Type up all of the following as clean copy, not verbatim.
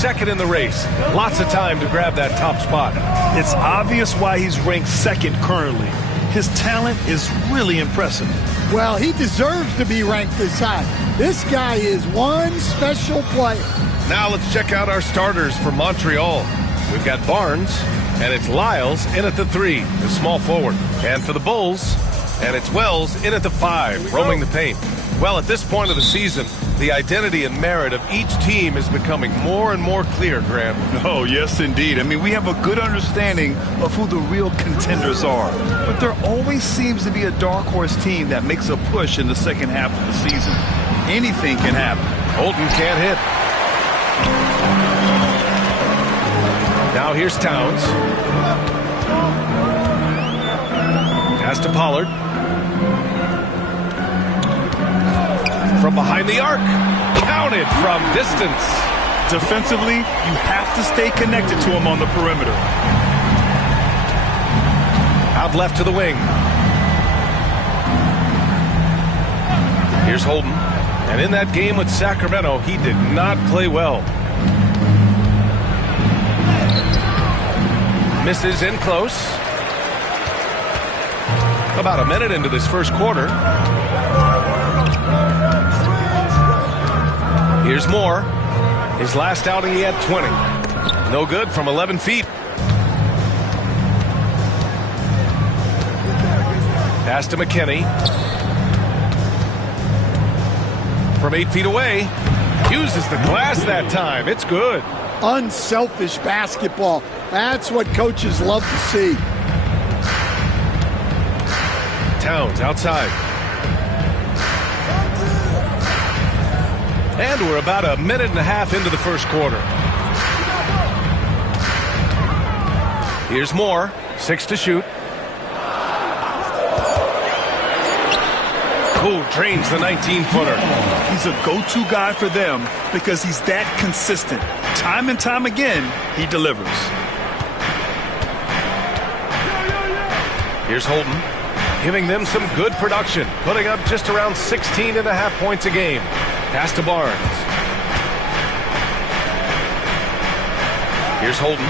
second in the race. Lots of time to grab that top spot. It's obvious why he's ranked second currently. His talent is really impressive. Well, he deserves to be ranked this high. This guy is one special player. Now let's check out our starters for Montreal. We've got Barnes, and it's Lyles in at the 3, the small forward. And for the Bulls, and it's Wells in at the 5, roaming the paint. Well, at this point of the season, the identity and merit of each team is becoming more and more clear, Grant. Oh, yes, indeed. I mean, we have a good understanding of who the real contenders are. But there always seems to be a dark horse team that makes a push in the second half of the season. Anything can happen. Holden can't hit. Now here's Towns. Pass to Pollard. From behind the arc. Counted from distance. Defensively, you have to stay connected to him on the perimeter. Out left to the wing. Here's Holden. And in that game with Sacramento, he did not play well. Misses in close. About a minute into this first quarter. Here's Moore. His last outing, he had 20. No good from 11 feet. Pass to McKinney. From 8 feet away. Uses the glass that time. It's good. Unselfish basketball. That's what coaches love to see. Towns outside. And we're about a minute and a half into the first quarter. Here's Moore. 6 to shoot. Cool drains the 19-footer. He's a go-to guy for them because he's that consistent. Time and time again, he delivers. Here's Holden, giving them some good production, putting up just around 16.5 points a game. Pass to Barnes. Here's Holden.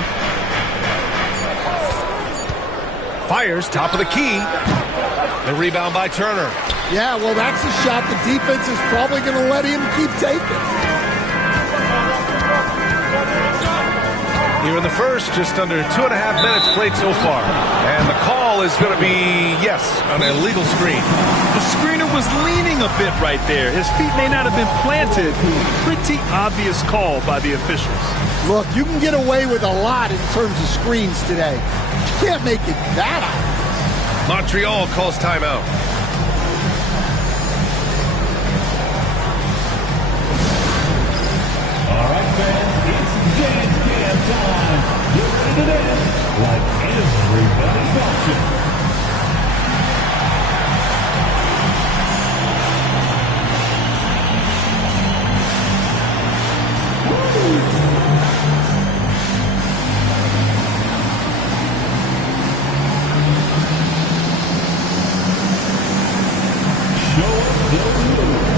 Fires top of the key. The rebound by Turner. Yeah, well, that's a shot the defense is probably going to let him keep taking. Here in the first, just under 2.5 minutes played so far. And the call is going to be, yes, an illegal screen. The screener was leaning a bit right there. His feet may not have been planted. Pretty obvious call by the officials. Look, you can get away with a lot in terms of screens today. You can't make it that obvious. Montreal calls timeout. All right, fans, it's dance jam time. Get ready to dance like everybody's watching. Show us the rules.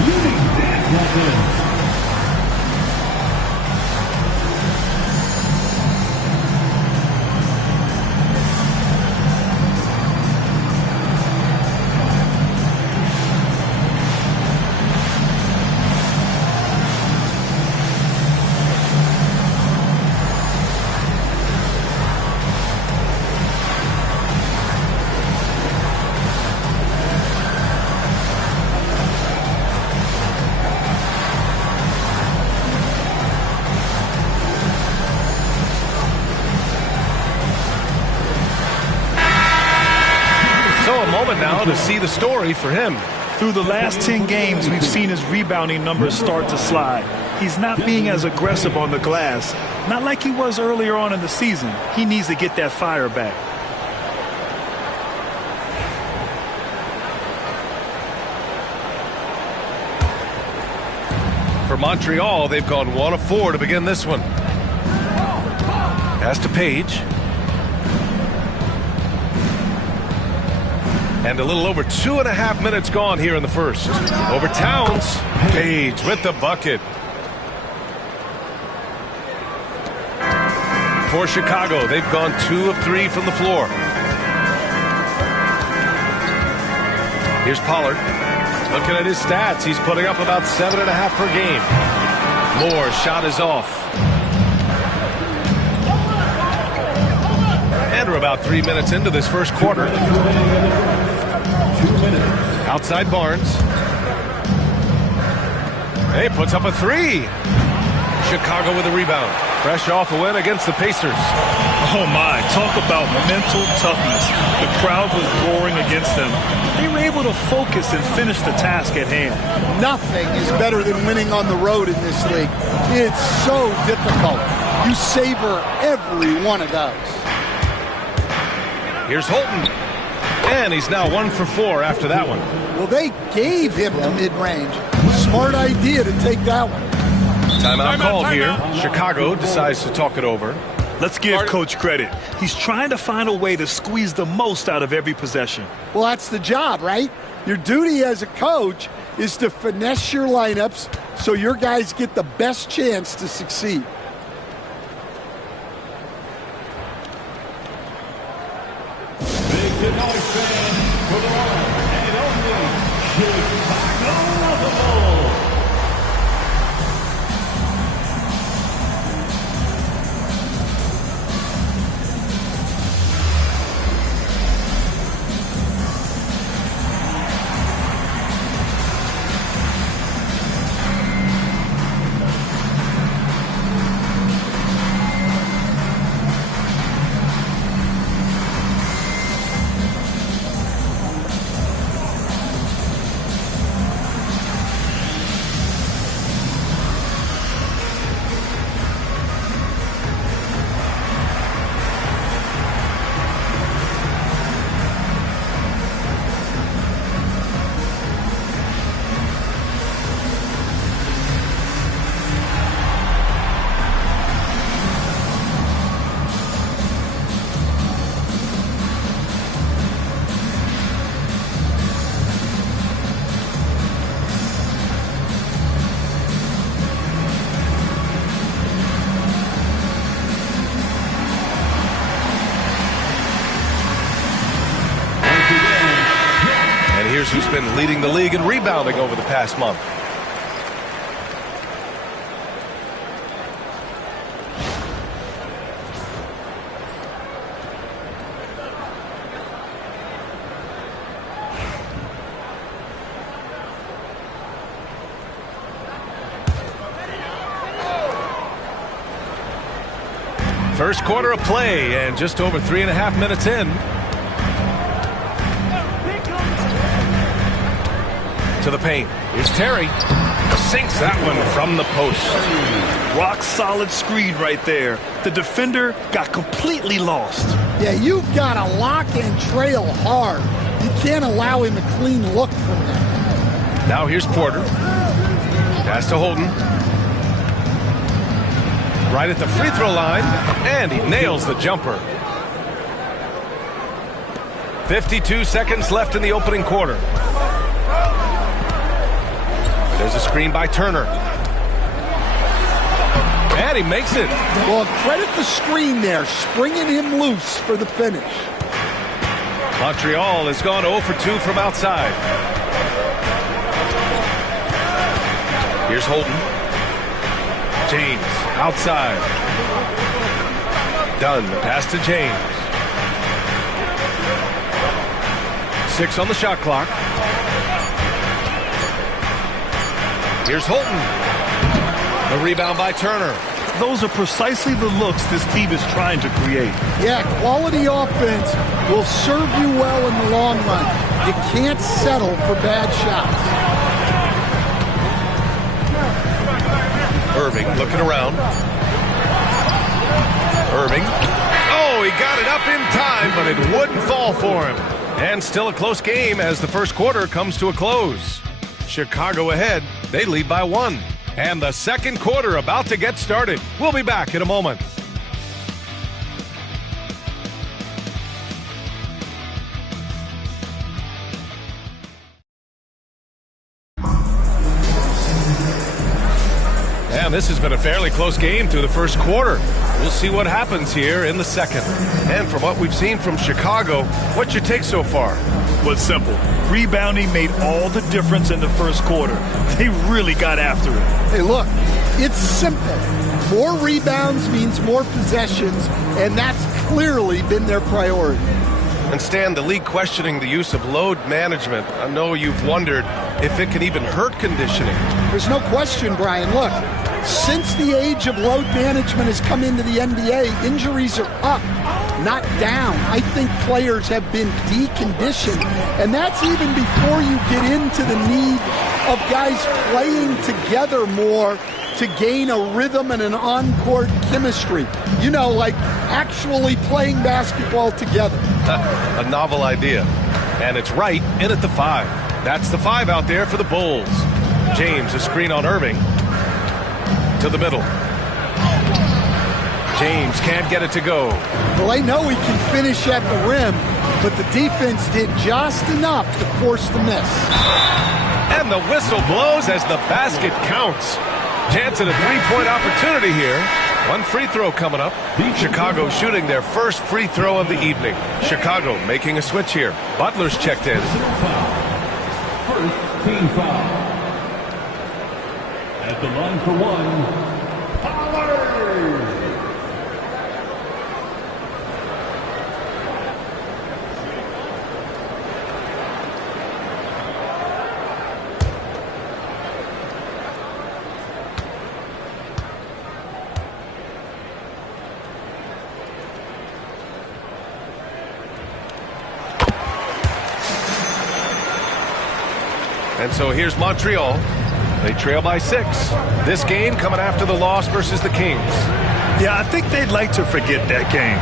Leading dance lessons. Now to see the story for him. Through the last 10 games, we've seen his rebounding numbers start to slide. He's not being as aggressive on the glass, not like he was earlier on in the season. He needs to get that fire back. For Montreal, they've gone 1 of 4 to begin this one. Pass to Page. And a little over 2.5 minutes gone here in the first. Over Towns. Page with the bucket. For Chicago, they've gone 2 of 3 from the floor. Here's Pollard. Looking at his stats, he's putting up about 7.5 per game. Moore's shot is off. And we're about 3 minutes into this first quarter. Outside Barnes. Hey, puts up a 3. Chicago with a rebound. Fresh off a win against the Pacers. Oh my, talk about mental toughness. The crowd was roaring against them. They were able to focus and finish the task at hand. Nothing is better than winning on the road in this league. It's so difficult. You savor every one of those. Here's Holton. And he's now 1 for 4 after that one. Well, they gave him the mid-range. Smart idea to take that one. Timeout called here. Chicago decides to talk it over. Let's give Coach credit. He's trying to find a way to squeeze the most out of every possession. Well, that's the job, right? Your duty as a coach is to finesse your lineups so your guys get the best chance to succeed. Make the noise, fans, for the one and only Chicago Bulls. Here's who's been leading the league in rebounding over the past month. First quarter of play and just over 3.5 minutes in. To the paint. Here's Terry. Sinks that one from the post. Rock solid screen right there. The defender got completely lost. Yeah, you've got to lock and trail hard. You can't allow him a clean look from there. Now here's Porter. Pass to Holden. Right at the free throw line. And he nails the jumper. 52 seconds left in the opening quarter. There's a screen by Turner. And he makes it. Well, credit the screen there, springing him loose for the finish. Montreal has gone 0 for 2 from outside. Here's Holden. James outside. Dunn, the pass to James. 6 on the shot clock. Here's Holton. The rebound by Turner. Those are precisely the looks this team is trying to create. Yeah, quality offense will serve you well in the long run. You can't settle for bad shots. Irving looking around. Irving. Oh, he got it up in time, but it wouldn't fall for him. And still a close game as the first quarter comes to a close. Chicago ahead. They lead by 1. And the second quarter about to get started. We'll be back in a moment. And this has been a fairly close game through the first quarter. We'll see what happens here in the second. And from what we've seen from Chicago, what's your take so far? Well, it's simple. Rebounding made all the difference in the first quarter. They really got after it. Hey, look, it's simple. More rebounds means more possessions, and that's clearly been their priority. And Stan, the league questioning the use of load management. I know you've wondered if it can even hurt conditioning. There's no question, Brian. Look, since the age of load management has come into the NBA, injuries are up, not down. I think players have been deconditioned, and that's even before you get into the need of guys playing together more to gain a rhythm and an on-court chemistry. You know, like actually playing basketball together. A novel idea. And it's right in at the 5. That's the 5 out there for the Bulls. James, a screen on Irving. To the middle. James can't get it to go. Well, I know he can finish at the rim, but the defense did just enough to force the miss. And the whistle blows as the basket counts. Chance at a three-point opportunity here. One free throw coming up. Chicago shooting their first free throw of the evening. Chicago making a switch here. Butler's checked in. First team foul. At the line for one, Pollard. And so here's Montreal. They trail by 6. This game coming after the loss versus the Kings. Yeah, I think they'd like to forget that game.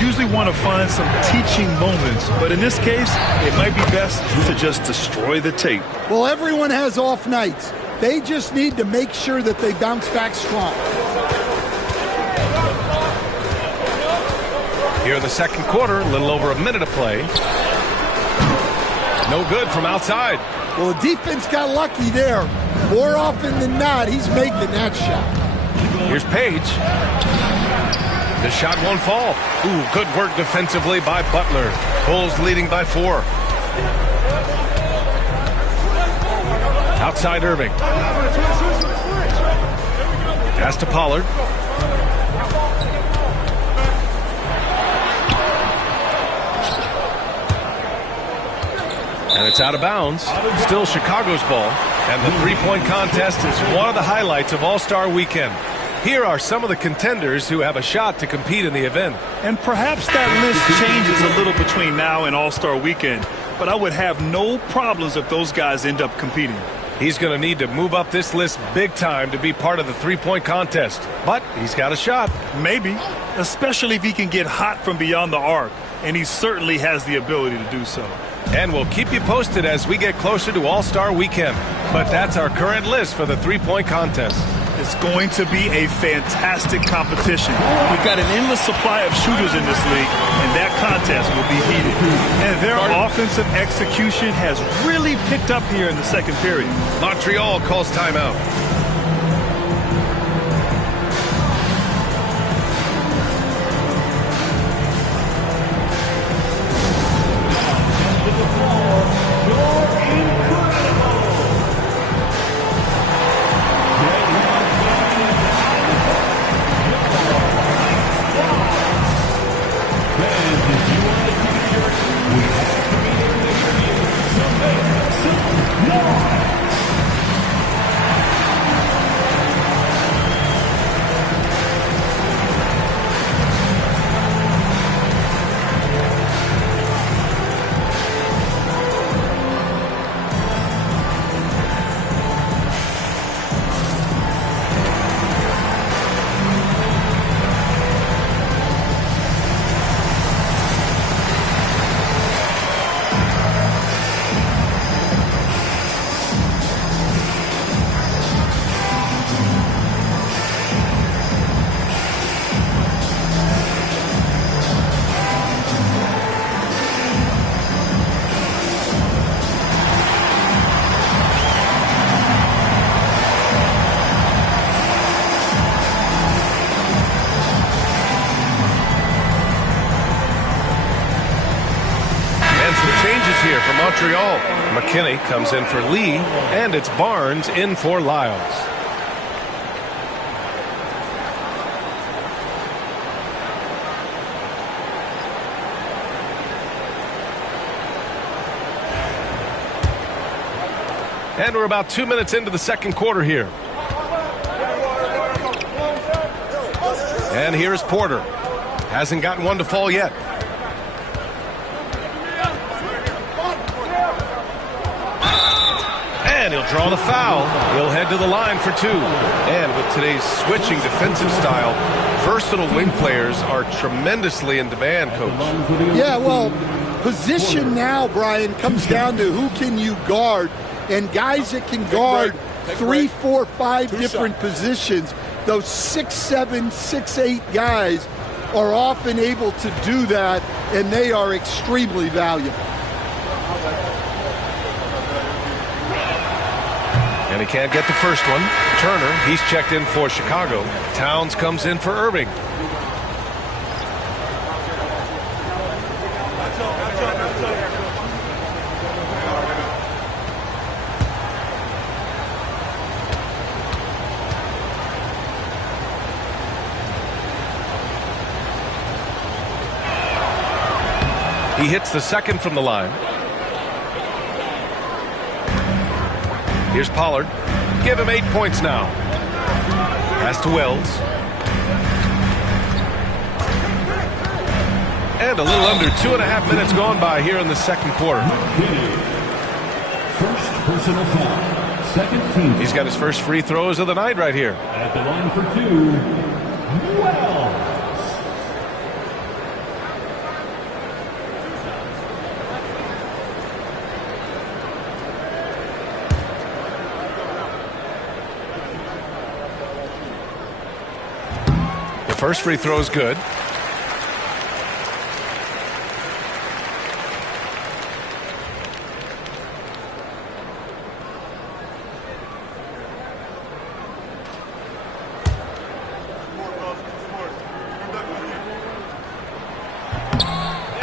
You usually want to find some teaching moments, but in this case, it might be best to just destroy the tape. Well, everyone has off nights. They just need to make sure that they bounce back strong. Here in the second quarter, a little over a minute of play. No good from outside. Well, the defense got lucky there. More often than not, he's making that shot. Here's Page. The shot won't fall. Ooh, good work defensively by Butler. Bulls leading by 4. Outside Irving. Pass to Pollard. And it's out of bounds. Still Chicago's ball. And the three-point contest is one of the highlights of All-Star Weekend. Here are some of the contenders who have a shot to compete in the event. And perhaps that list changes a little between now and All-Star Weekend, but I would have no problems if those guys end up competing. He's going to need to move up this list big time to be part of the three-point contest. But he's got a shot. Maybe, especially if he can get hot from beyond the arc, and he certainly has the ability to do so. And we'll keep you posted as we get closer to All-Star Weekend. But that's our current list for the three-point contest. It's going to be a fantastic competition. We've got an endless supply of shooters in this league, and that contest will be heated. And their offensive execution has really picked up here in the second period. Montreal calls timeout. here for Montreal. McKinney comes in for Lee, and it's Barnes in for Lyles. And we're about 2 minutes into the second quarter here. And here's Porter. Hasn't gotten one to fall yet. And he'll draw the foul. He'll head to the line for two. And with today's switching defensive style, versatile wing players are tremendously in demand, Coach. Yeah, well, position now, Brian, comes down to who can you guard. And guys that can guard 3, 4, 5 different positions, those 6'7", 6'8" guys are often able to do that, and they are extremely valuable. And he can't get the first one. Turner, he's checked in for Chicago. Towns comes in for Irving. He hits the second from the line. Here's Pollard. Give him 8 points now. Pass to Wells. And a little under 2.5 minutes gone by here in the second quarter. First personal foul. Second team. He's got his first free throws of the night right here. At the line for two, Wells. First free throw is good.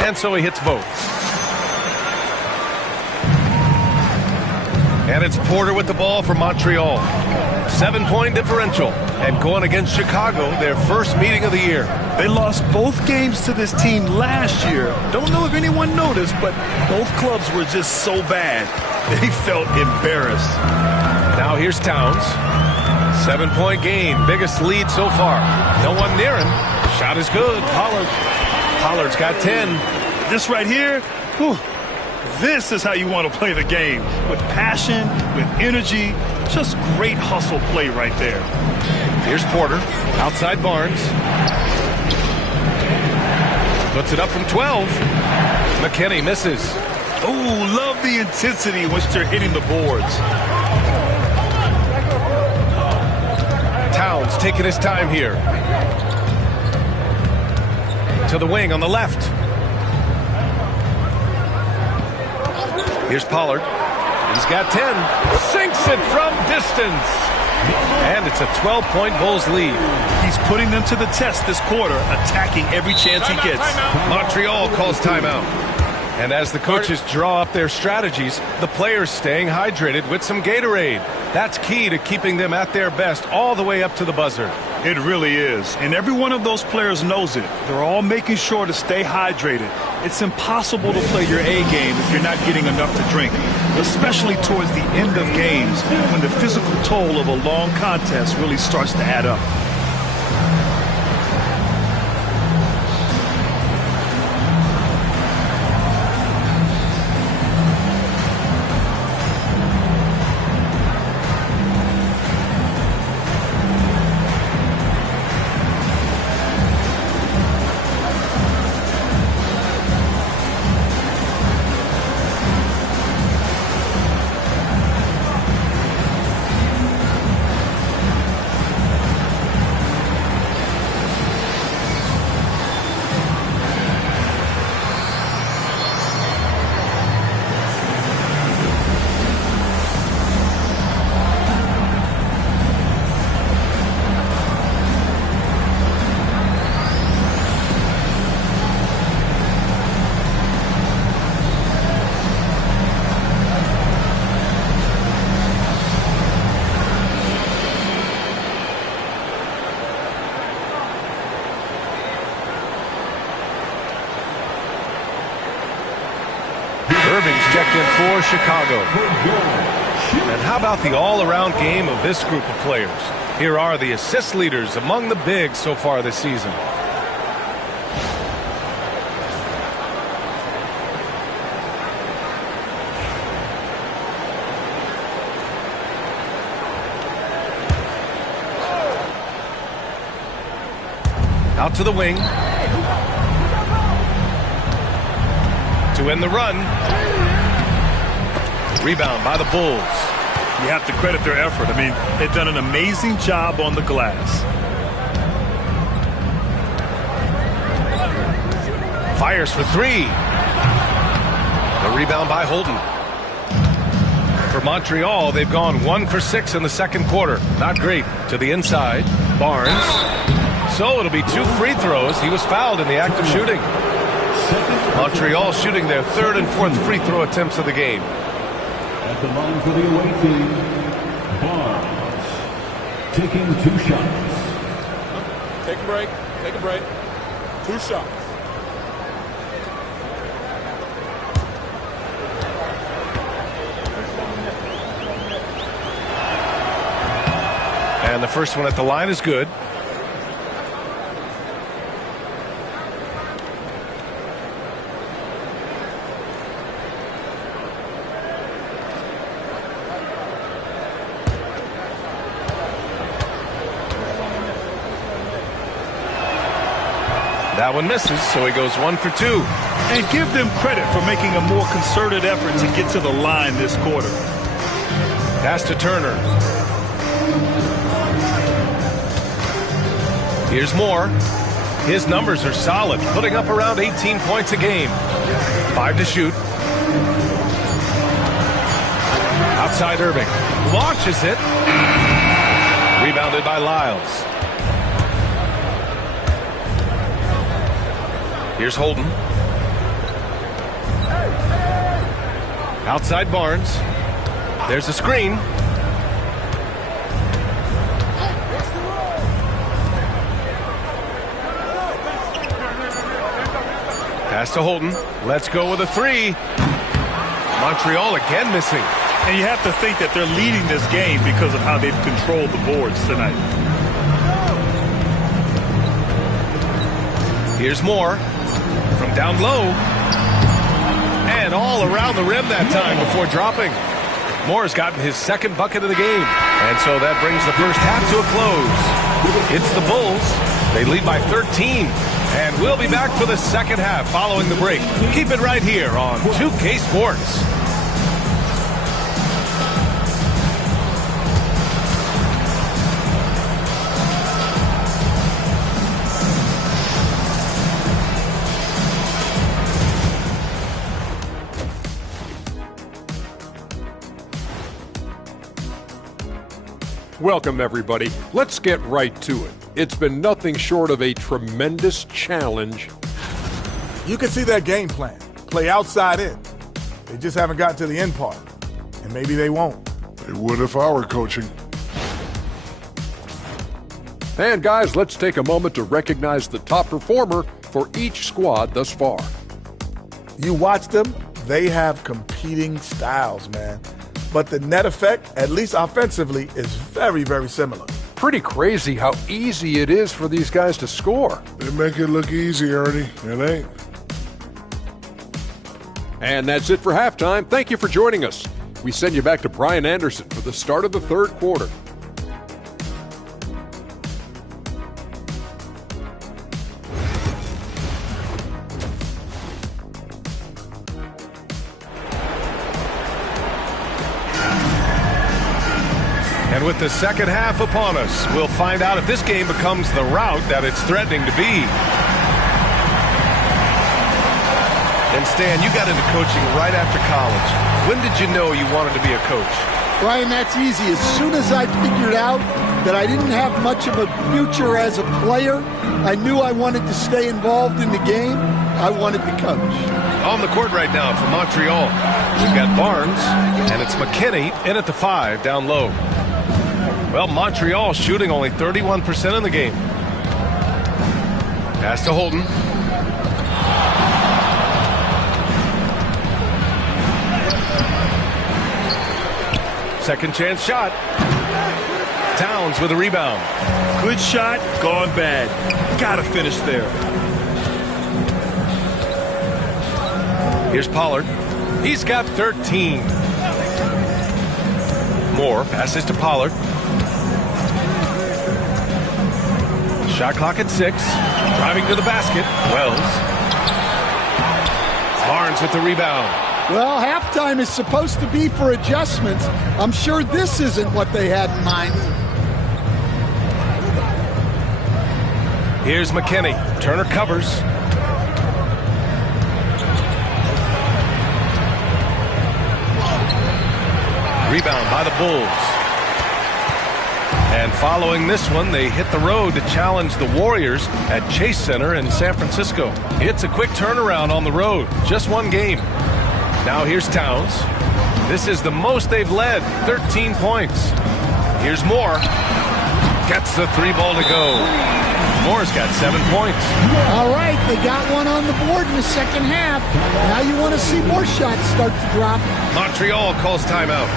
And so he hits both. And it's Porter with the ball for Montreal. 7-point differential. And going against Chicago, their first meeting of the year. They lost both games to this team last year. Don't know if anyone noticed, but both clubs were just so bad. They felt embarrassed. Now here's Towns. 7-point game. Biggest lead so far. No one near him. Shot is good. Pollard's got 10. This right here, whew, this is how you want to play the game. With passion, with energy, just great hustle play right there. Here's Porter, outside Barnes. Puts it up from 12. McKinney misses. Oh, love the intensity in which they're hitting the boards. Towns taking his time here. To the wing on the left. Here's Pollard. He's got 10. Sinks it from distance. And it's a 12-point Bulls lead. He's putting them to the test this quarter, attacking every chance he gets. Montreal calls timeout. And as the coaches draw up their strategies, the players staying hydrated with some Gatorade. That's key to keeping them at their best all the way up to the buzzer. It really is. And every one of those players knows it. They're all making sure to stay hydrated. It's impossible to play your A game if you're not getting enough to drink, especially towards the end of games when the physical toll of a long contest really starts to add up. checked in for Chicago. And how about the all-around game of this group of players? Here are the assist leaders among the bigs so far this season. Out to the wing. To end the run. Rebound by the Bulls. You have to credit their effort. I mean, they've done an amazing job on the glass. Fires for three. The rebound by Holden. For Montreal, they've gone 1 for 6 in the second quarter. Not great. To the inside. Barnes. So it'll be 2 free throws. He was fouled in the act of shooting. Montreal shooting their 3rd and 4th free throw attempts of the game. At the line for the away team, Barnes taking 2 shots. Take a break. Take a break. 2 shots. And the first one at the line is good. That one misses, so he goes 1 for 2. And give them credit for making a more concerted effort to get to the line this quarter. Pass to Turner. Here's Moore. His numbers are solid, putting up around 18 points a game. 5 to shoot. Outside Irving. Launches it. Rebounded by Lyles. Here's Holden. Outside Barnes. There's a screen. Pass to Holden. Let's go with a 3. Montreal again missing. And you have to think that they're leading this game because of how they've controlled the boards tonight. Here's Moore. From down low. And all around the rim that time before dropping. Moore's gotten his 2nd bucket of the game. And so that brings the first half to a close. It's the Bulls. They lead by 13. And we'll be back for the second half following the break. Keep it right here on 2K Sports. Welcome, everybody. Let's get right to it. It's been nothing short of a tremendous challenge. You can see their game plan. Play outside in. They just haven't gotten to the end part. And maybe they won't. They would if I were coaching. And guys, let's take a moment to recognize the top performer for each squad thus far. You watch them, they have competing styles, man. But the net effect, at least offensively, is very, very similar. Pretty crazy how easy it is for these guys to score. They make it look easy, Ernie. It ain't. And that's it for halftime. Thank you for joining us. We send you back to Brian Anderson for the start of the 3rd quarter. And with the second half upon us, we'll find out if this game becomes the rout that it's threatening to be. And Stan, you got into coaching right after college. When did you know you wanted to be a coach? Brian, that's easy. As soon as I figured out that I didn't have much of a future as a player, I knew I wanted to stay involved in the game. I wanted to coach. On the court right now for Montreal, we've got Barnes, and it's McKinney in at the 5 down low. Well, Montreal shooting only 31% in the game. Pass to Holden. Second chance shot. Towns with a rebound. Good shot, gone bad. Gotta finish there. Here's Pollard. He's got 13. Moore passes to Pollard. Shot clock at 6. Driving to the basket. Wells. Barnes with the rebound. Well, halftime is supposed to be for adjustments. I'm sure this isn't what they had in mind. Here's McKinney. Turner covers. Rebound by the Bulls. And following this one, they hit the road to challenge the Warriors at Chase Center in San Francisco. It's a quick turnaround on the road. Just one game. Now here's Towns. This is the most they've led, 13 points. Here's Moore. Gets the 3 ball to go. Moore's got 7 points. All right, they got one on the board in the second half. Now you want to see more shots start to drop. Montreal calls timeout.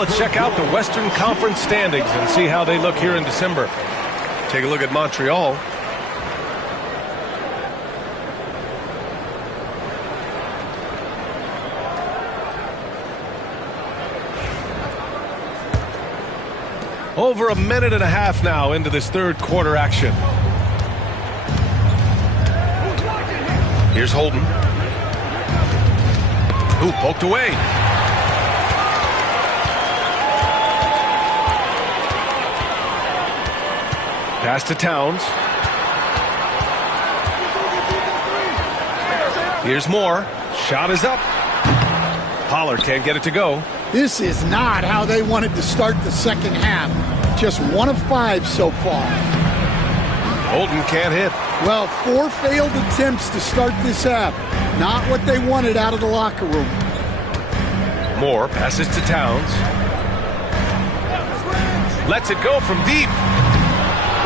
Let's check out the Western Conference standings and see how they look here in December. Take a look at Montreal. Over a minute and a half now into this third quarter action. Here's Holden. Ooh, poked away. Pass to Towns. Here's Moore. Shot is up. Pollard can't get it to go. This is not how they wanted to start the second half. Just 1 of 5 so far. Holden can't hit. Well, 4 failed attempts to start this half. Not what they wanted out of the locker room. Moore passes to Towns. Lets it go from deep.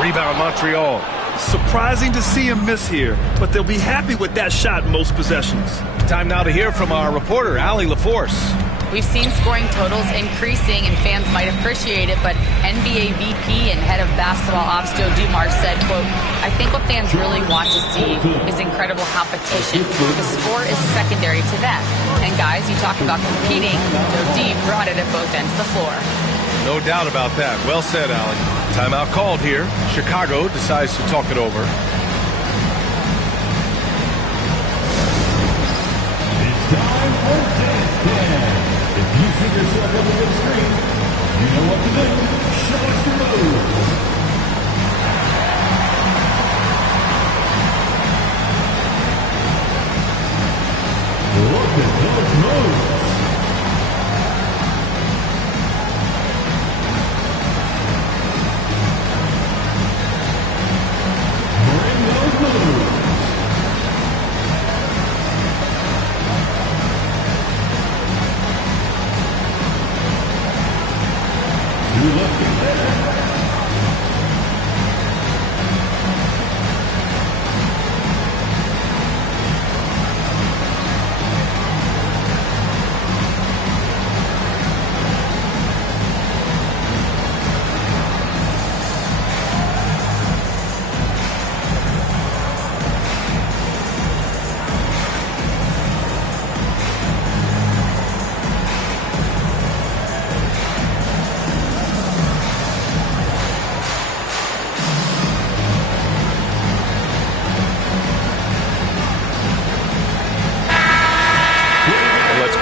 Rebound Montreal. Surprising to see him miss here, but they'll be happy with that shot most possessions. Time now to hear from our reporter, Allie LaForce. We've seen scoring totals increasing, and fans might appreciate it, but NBA VP and head of basketball ops Joe Dumars said, quote, I think what fans really want to see is incredible competition. The score is secondary to that. And guys, you talk about competing, go deep, brought it at both ends of the floor. No doubt about that. Well said, Allie. Timeout called here. Chicago decides to talk it over. It's time for Dance Dance. If you see yourself on the big screen, you know what to do. Show us your moves. Look at those moves.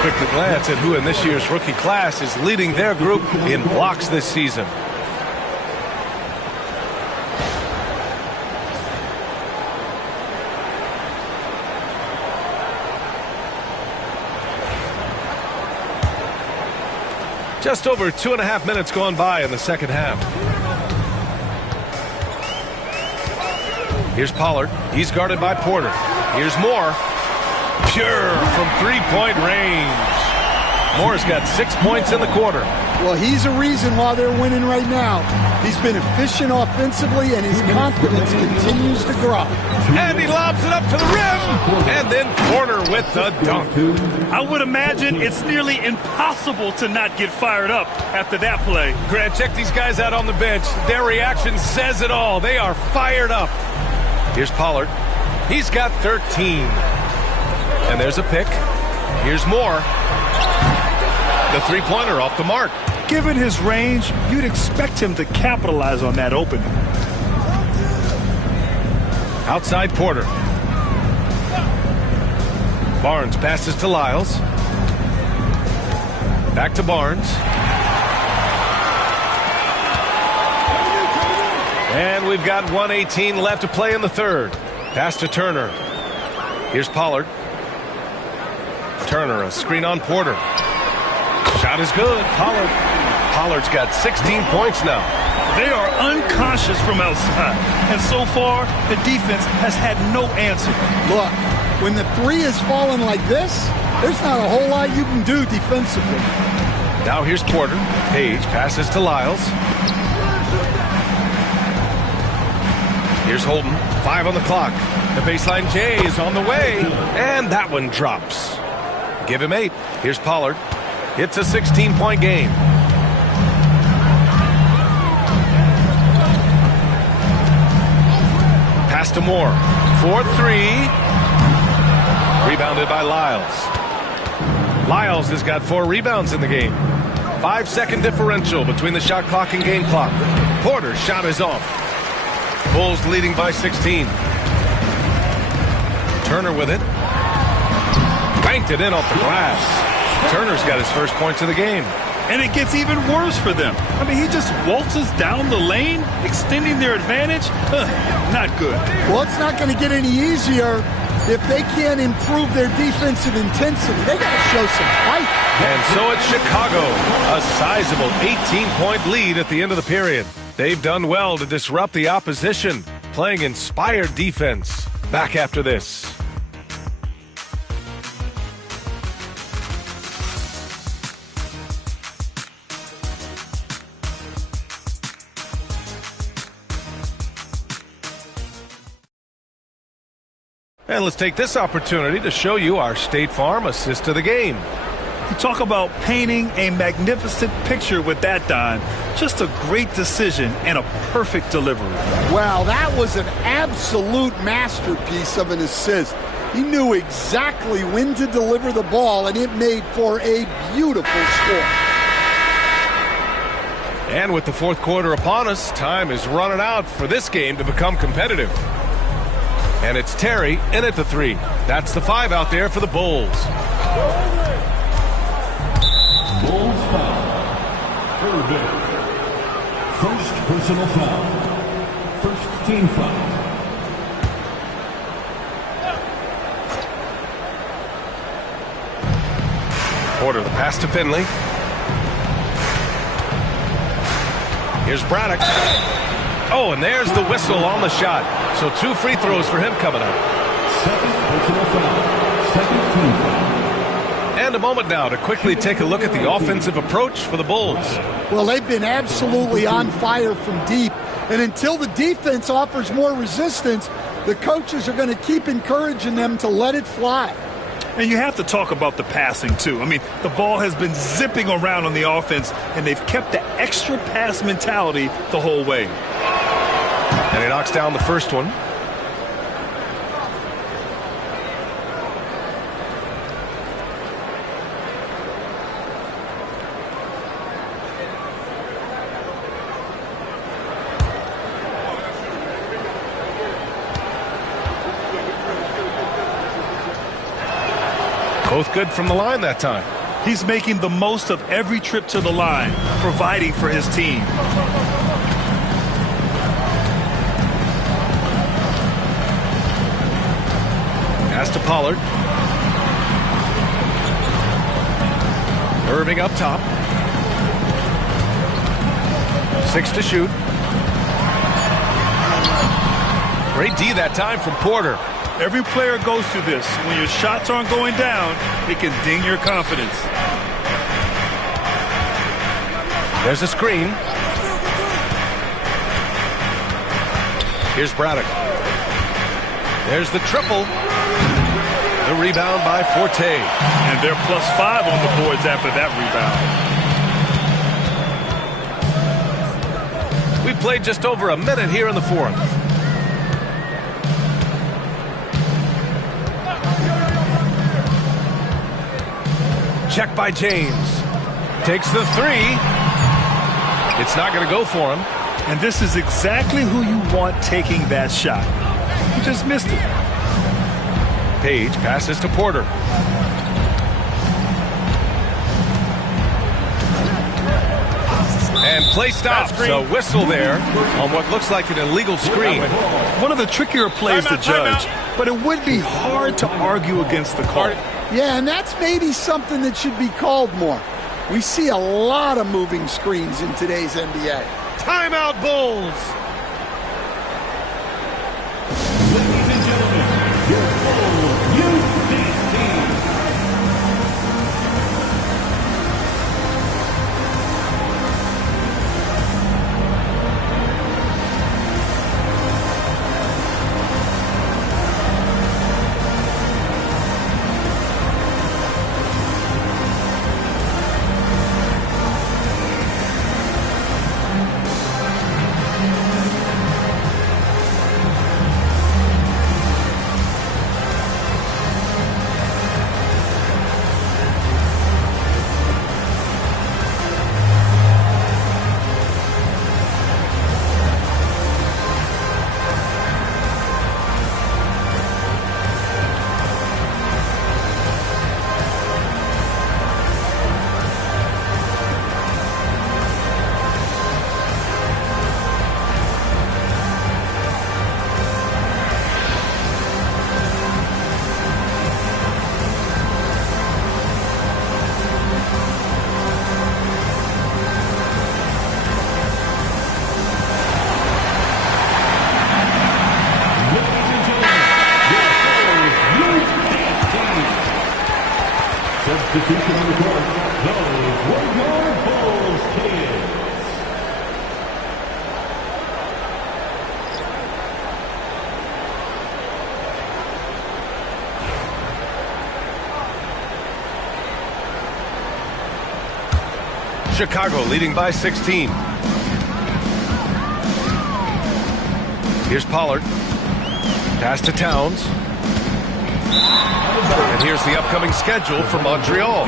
quickly glance at who in this year's rookie class is leading their group in blocks this season. Just over 2.5 minutes gone by in the second half. Here's Pollard. He's guarded by Porter. Here's Moore. Pure from three-point range. Moore's got 6 points in the quarter. Well, he's a reason why they're winning right now. He's been efficient offensively, and his confidence continues to grow. And he lobs it up to the rim. And then Porter with the dunk. I would imagine it's nearly impossible to not get fired up after that play. Grant, check these guys out on the bench. Their reaction says it all. They are fired up. Here's Pollard. He's got 13. And there's a pick. Here's Moore. The three-pointer off the mark. Given his range, you'd expect him to capitalize on that opening. Outside Porter. Barnes passes to Lyles. Back to Barnes. And we've got 1:18 left to play in the third. Pass to Turner. Here's Pollard. Turner, a screen on Porter. Shot is good. Pollard's got 16 points now. They are unconscious from outside. And so far, the defense has had no answer. Look, when the three is falling like this, there's not a whole lot you can do defensively. Now here's Porter. Page passes to Lyles. Here's Holden. 5 on the clock. The baseline J is on the way. And that one drops. Give him 8. Here's Pollard. It's a 16-point game. Pass to Moore. 4-3. Rebounded by Lyles. Lyles has got 4 rebounds in the game. 5-second differential between the shot clock and game clock. Porter's shot is off. Bulls leading by 16. Turner with it. Banked it in off the glass. Turner's got his first points of the game. And it gets even worse for them. I mean, he just waltzes down the lane, extending their advantage. Not good. Well, it's not going to get any easier if they can't improve their defensive intensity. They got to show some fight. And so it's Chicago, a sizable 18-point lead at the end of the period. They've done well to disrupt the opposition, playing inspired defense. Back after this. And let's take this opportunity to show you our State Farm assist to the game. You talk about painting a magnificent picture with that, Don. Just a great decision and a perfect delivery. Wow, that was an absolute masterpiece of an assist. He knew exactly when to deliver the ball, and it made for a beautiful score. And with the fourth quarter upon us, time is running out for this game to become competitive. And it's Terry in at the 3. That's the 5 out there for the Bulls. Bulls foul. Irving. First personal foul. First team foul. Porter, the pass to Finley. Here's Braddock. Oh, and there's the whistle on the shot. So 2 free throws for him coming up. Second personal foul. Second team foul. And a moment now to quickly take a look at the offensive approach for the Bulls. Well, they've been absolutely on fire from deep. And until the defense offers more resistance, the coaches are going to keep encouraging them to let it fly. And you have to talk about the passing, too. I mean, the ball has been zipping around on the offense, and they've kept the extra pass mentality the whole way. And he knocks down the first one. Both good from the line that time. He's making the most of every trip to the line, providing for his team. Pass to Pollard. Irving up top. 6 to shoot. Great D that time from Porter. Every player goes through this. When your shots aren't going down, it can ding your confidence. There's a screen. Here's Braddock. There's the triple. The rebound by Forte. And they're +5 on the boards after that rebound. We played just over a minute here in the fourth. Check by James. Takes the three. It's not going to go for him. And this is exactly who you want taking that shot. He just missed it. Page passes to Porter. And play stops. A whistle there on what looks like an illegal screen. One of the trickier plays to judge, but it would be hard to argue against the call. Yeah, and that's maybe something that should be called more. We see a lot of moving screens in today's NBA. Timeout, Bulls. Ladies and gentlemen, your Bulls Youth Dance Team. Substitution on the court. Those were your Bulls kids. Chicago leading by 16. Here's Pollard. Pass to Towns. And here's the upcoming schedule for Montreal.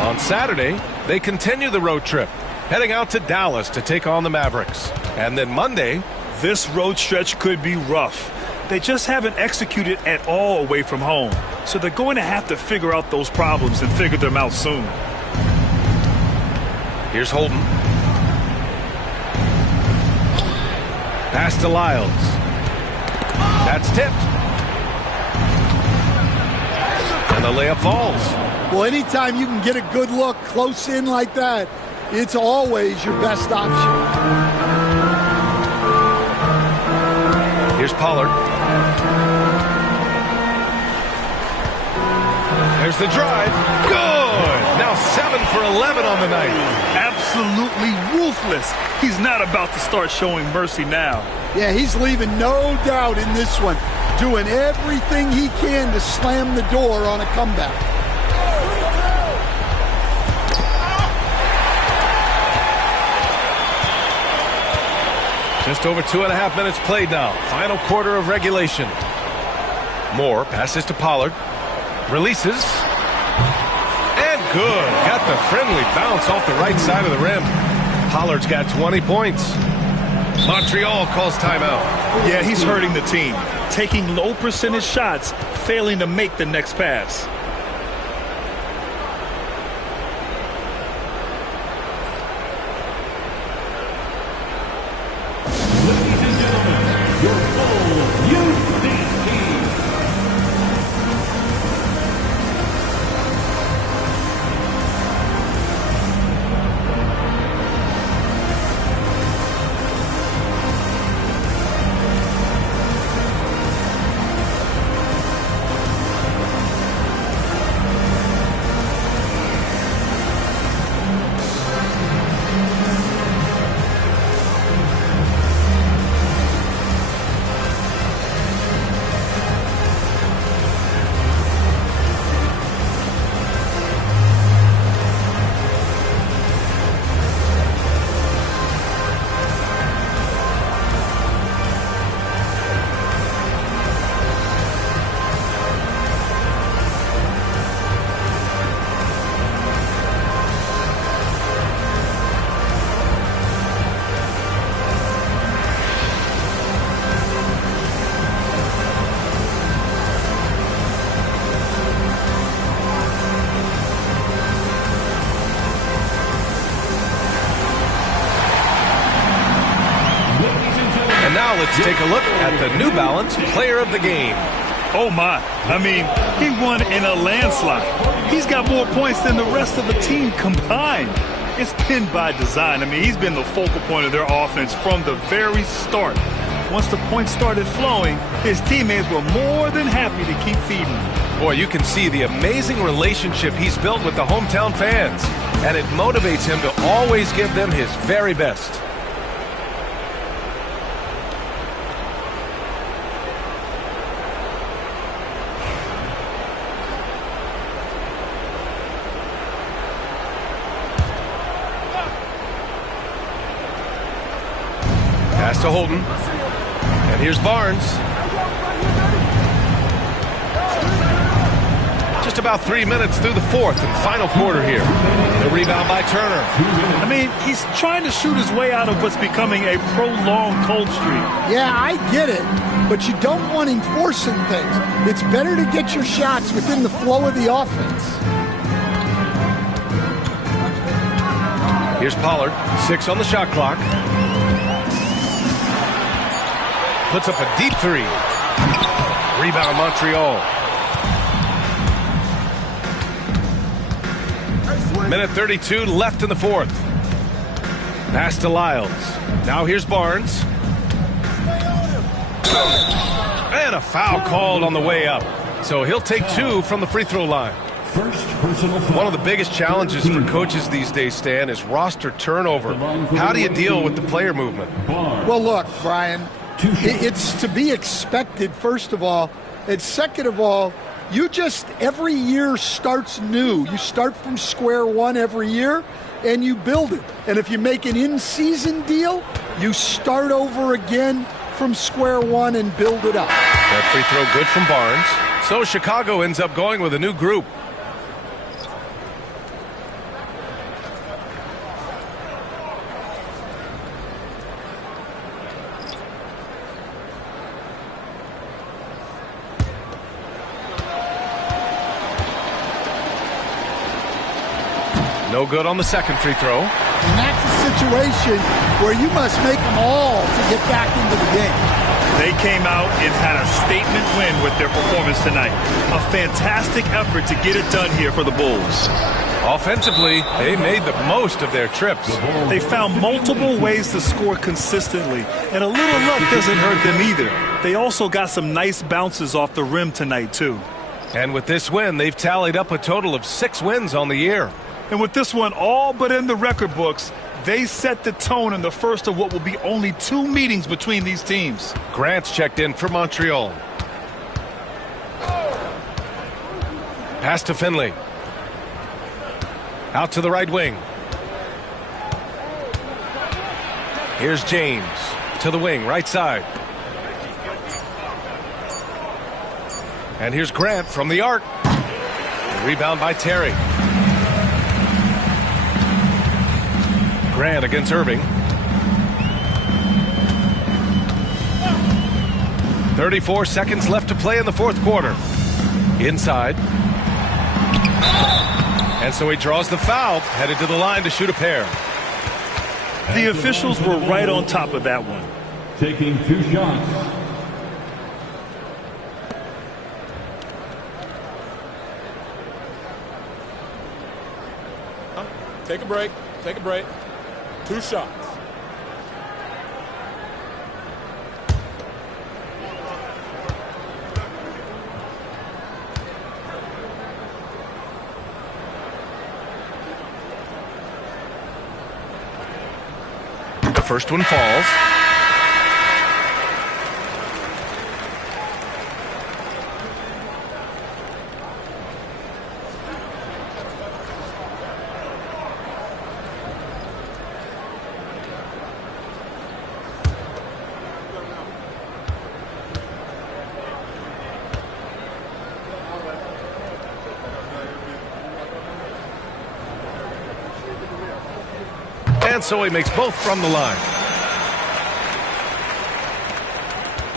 On Saturday, they continue the road trip, heading out to Dallas to take on the Mavericks. And then Monday, this road stretch could be rough. They just haven't executed at all away from home. So they're going to have to figure out those problems and figure them out soon. Here's Holden. Pass to Lyles. That's tipped. And the layup falls. Well, anytime you can get a good look close in like that, it's always your best option. Here's Pollard. There's the drive. Good. Now 7 for 11 on the night. Absolutely ruthless. He's not about to start showing mercy now. Yeah, he's leaving no doubt in this one. Doing everything he can to slam the door on a comeback. Just over 2.5 minutes played now. Final quarter of regulation. Moore passes to Pollard. Releases. And good. Got the friendly bounce off the right side of the rim. Pollard's got 20 points. Montreal calls timeout. Yeah, he's hurting the team. Taking low percentage shots, failing to make the next pass. let's take a look at the New Balance Player of the Game. Oh, my. I mean, he won in a landslide. He's got more points than the rest of the team combined. It's been by design. I mean, he's been the focal point of their offense from the very start. Once the points started flowing, his teammates were more than happy to keep feeding him. Boy, you can see the amazing relationship he's built with the hometown fans, and it motivates him to always give them his very best. Pass to Holden. And here's Barnes. Just about 3 minutes through the fourth and final quarter here. The rebound by Turner. I mean, he's trying to shoot his way out of what's becoming a prolonged cold streak. Yeah, I get it, but you don't want him forcing things. It's better to get your shots within the flow of the offense. Here's Pollard, 6 on the shot clock. Puts up a deep three. Rebound Montreal. Minute 32 left in the fourth. Pass to Lyles. Now here's Barnes. And a foul called on the way up. So he'll take 2 from the free throw line. First personal foul. One of the biggest challenges for coaches these days, Stan, is roster turnover. How do you deal with the player movement? Well, look, Brian, it's to be expected, first of all. And second of all, you just, every year starts new. You start from square one every year, and you build it. And if you make an in-season deal, you start over again from square one and build it up. That free throw good from Barnes. So Chicago ends up going with a new group. No good on the second free throw. And that's a situation where you must make them all to get back into the game. They came out and had a statement win with their performance tonight. A fantastic effort to get it done here for the Bulls. Offensively, they made the most of their trips. They found multiple ways to score consistently, and a little luck doesn't hurt them either. They also got some nice bounces off the rim tonight, too. And with this win, they've tallied up a total of 6 wins on the year. And with this one all but in the record books, they set the tone in the first of what will be only 2 meetings between these teams. Grant's checked in for Montreal. Pass to Finley. Out to the right wing. Here's James to the wing, right side. And here's Grant from the arc. Rebound by Terry. Grant against Irving. 34 seconds left to play in the fourth quarter. Inside. And so he draws the foul, headed to the line to shoot a pair. The officials were right on top of that one. Taking 2 shots. Take a break. Take a break. 2 shots. The first one falls. And so he makes both from the line.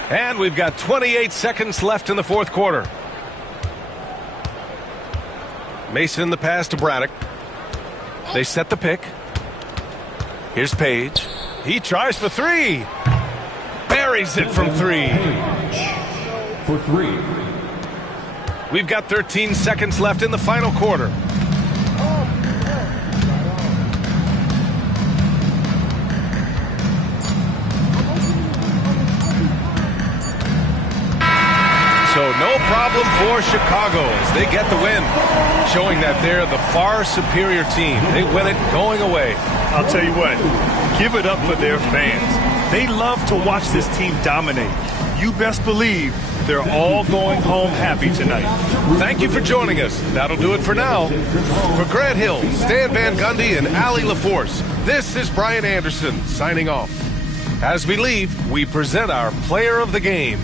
And we've got 28 seconds left in the fourth quarter. Mason the pass to Braddock. They set the pick. Here's Page. He tries for 3. Barry buries it from 3. For 3. We've got 13 seconds left in the final quarter. So no problem for Chicago as they get the win, showing that they're the far superior team. They win it going away. I'll tell you what, give it up for their fans. They love to watch this team dominate. You best believe they're all going home happy tonight. Thank you for joining us. That'll do it for now. For Grant Hill, Stan Van Gundy, and Allie LaForce, this is Brian Anderson signing off. As we leave, we present our player of the game.